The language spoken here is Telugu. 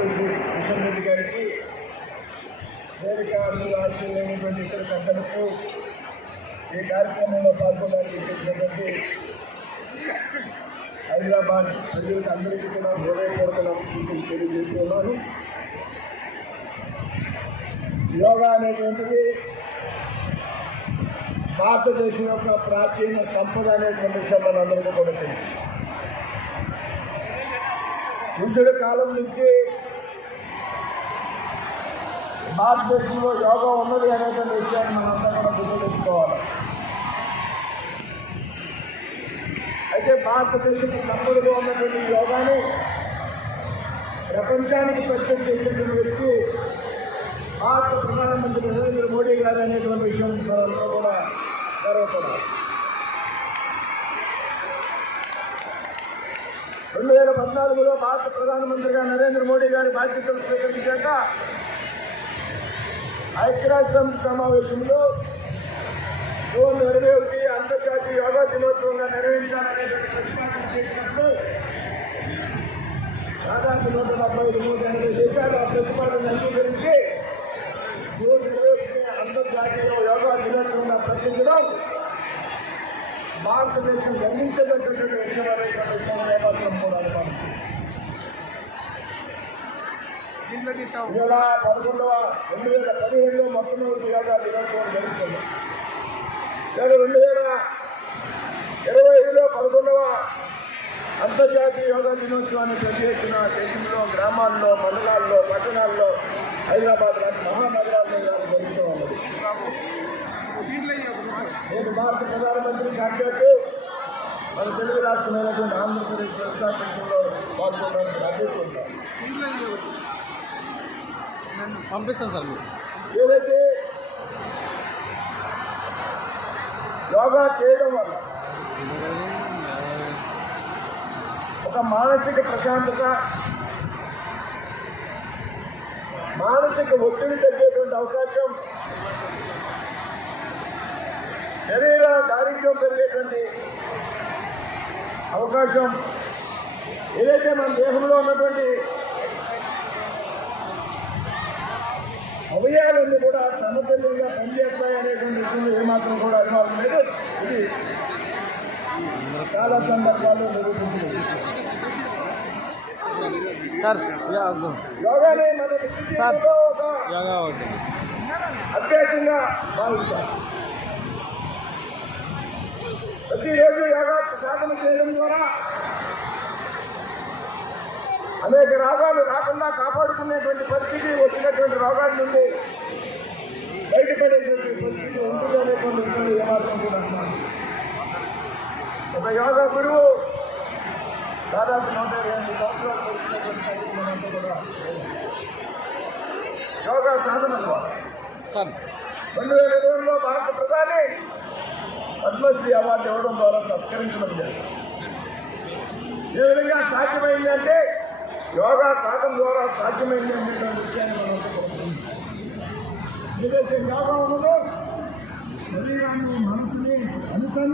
కిషన్ రెడ్డి గారికి, వేదిక మీద ఆశీర్వైనటువంటి ఇతర పెద్దలకు, ఈ కార్యక్రమంలో పాల్గొనడానికి చేసినటువంటి హైదరాబాద్ ప్రజలకు అందరికీ కూడా హృదయపూర్వక నమస్కారాలు తెలియజేస్తున్నాను. యోగా అనేటువంటిది భారతదేశం యొక్క ప్రాచీన సంపద అనేటువంటి విషయం మనందరికీ కూడా తెలుసు. ఋషుల కాలం నుంచి భారతదేశంలో యోగా ఉన్నది అనేటువంటి విషయాన్ని మనంతా కూడా గుర్తుంచుకోవాలి. అయితే భారతదేశంలో సంపదగా ఉన్నటువంటి యోగాని ప్రపంచానికి పరిచయం చేసినటువంటి వ్యక్తి భారత ప్రధానమంత్రి నరేంద్ర మోడీ గారు అనేటువంటి విషయం కూడా గర్వపడాలి. 2014లో భారత ప్రధానమంత్రిగా నరేంద్ర మోడీ గారి బాధ్యతలు స్వీకరించాక ఐక్యరాజ్యసమితి సమావేశంలో జూన్ 21 అంతర్జాతీయ యోగా దినోత్సవంగా నిర్వహించాలనేటువంటి ప్రతిపాదన చేసినప్పుడు దాదాపు 175-180 దేశాలు ఆ ప్రతిపాదన అంగీకరించి జూన్ 21 అంతర్జాతీయ యోగా దినోత్సవంగా ప్రకటించడం భారతదేశం గమనించదగ్గటువంటి విషయం అనేటువంటి విషయం ఏమాత్రం కూడా అనుమానం. 2015లో మొట్టమొదటి యోగా దినోత్సవం జరుగుతుంది. 2025లో 11వ అంతర్జాతీయ యోగా దినోత్సవాన్ని పెద్ద ఎత్తున దేశంలో గ్రామాల్లో, మండలాల్లో, పట్టణాల్లో, హైదరాబాద్ లాంటి మహానగరాల్లో జరుగుతూ ఉన్నది. నేను భారత ప్రధానమంత్రి సాక్షాత్తు మన తెలుగు రాష్ట్రమైనటువంటి ఆంధ్రప్రదేశ్ విశాఖపట్నంలో పాల్గొనడానికి అధ్యక్షుడున్నాను. పంపిస్తాను సార్. మీరు ఏదైతే యోగా చేయడం వల్ల ఒక మానసిక ప్రశాంతత, మానసిక ఒత్తిడి తగ్గేటువంటి అవకాశం, శరీర దారిద్ర్యం పెరిగేటువంటి అవకాశం, ఏదైతే మన దేహంలో ఉన్నటువంటి అవయవాలన్నీ కూడా సమతుల్యంగా పనిచేస్తాయి అనేటువంటి విషయంలో ఏమాత్రం కూడా అనుమానం లేదు. ఇది చాలా సందర్భాల్లో నిరూపించింది. యోగానే మన జీవితంలో ఒక అభ్యాసంగా భావిస్తాం. ప్రతిరోజు యోగా సాధన చేయడం ద్వారా అనేక రోగాలు రాకుండా కాపాడుకునేటువంటి పరిస్థితి, వచ్చినటువంటి రోగాల నుండి బయటపడేటువంటి పరిస్థితి ఉంటుంది అనేటువంటి విషయం ఏమాత్రం కూడా అంటున్నాను. ఒక యోగా గురువు దాదాపు 128 సంవత్సరాలు వచ్చినటువంటి సంగతి కూడా యోగా సాధన ద్వారా 2020లో భారత ప్రధాని పద్మశ్రీ అవార్డు ఇవ్వడం ద్వారా సత్కరించడం జరిగింది. ఏ విధంగా సాధ్యమైందంటే యోగా సాధన ద్వారా సాధ్యమైంది అనేటువంటి విషయాన్ని మనం ఏదైతే యోగా ఉన్నదో శరీరాన్ని, మనసుని అనుసంధానం